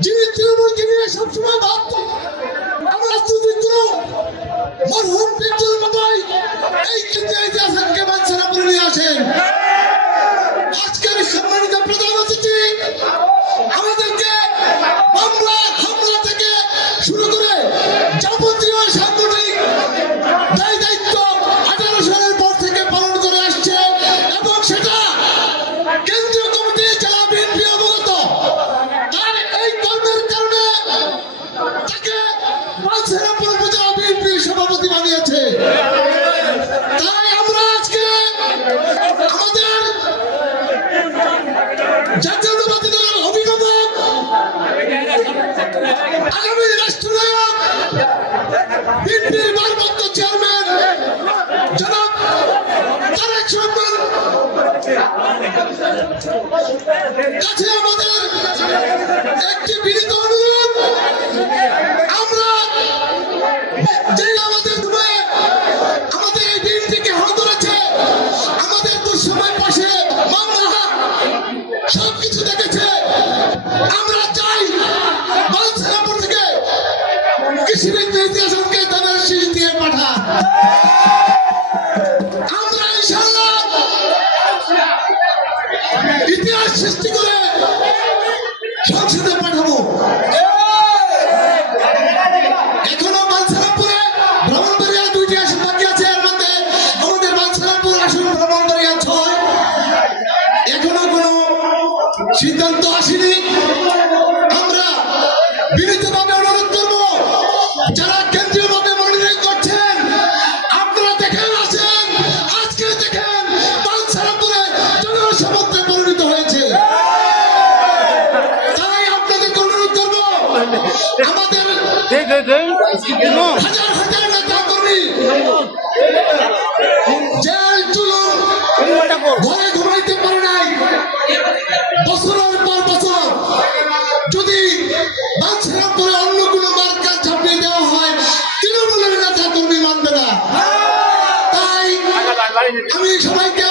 যিনি তৃণমূলকে নিয়ে সবসময় ভাবত আমরা বাবাই এই কিন্তু বানিয়েছে তাই আমরা আজকে আমাদের জাতীয়তাবাদী দলের আগামী রাষ্ট্রনায়ক আমাদের একটি বিনীত সবকিছু দেখেছে আমরা চাই বালসেরাপুর থেকে কৃষিবিদ ইতিহাসকে তাদের শীষ দিয়ে পাঠা আমরা ইনশাল্লাহ ইতিহাস সৃষ্টি করে সিদ্ধান্ত আসেনি। আমরা বিনীতভাবে অনুরোধ করব যারা কেন্দ্রীয়ভাবে মনোনয়ন করছেন আপনারা দেখেন আছেন আজকে দেখেন জনসমত্রে পরিণত হয়েছে। তাই আপনাদের অনুরোধ করব আমাদের হাজার হাজার নেতা কর্মী জেল ঘরে বাচ্চারা পরে অন্য কোনো মার্কা চাপিয়ে দেওয়া হয়। তৃণমূলের নেতা কর্মী মানবে না তাই আমি সবাইকে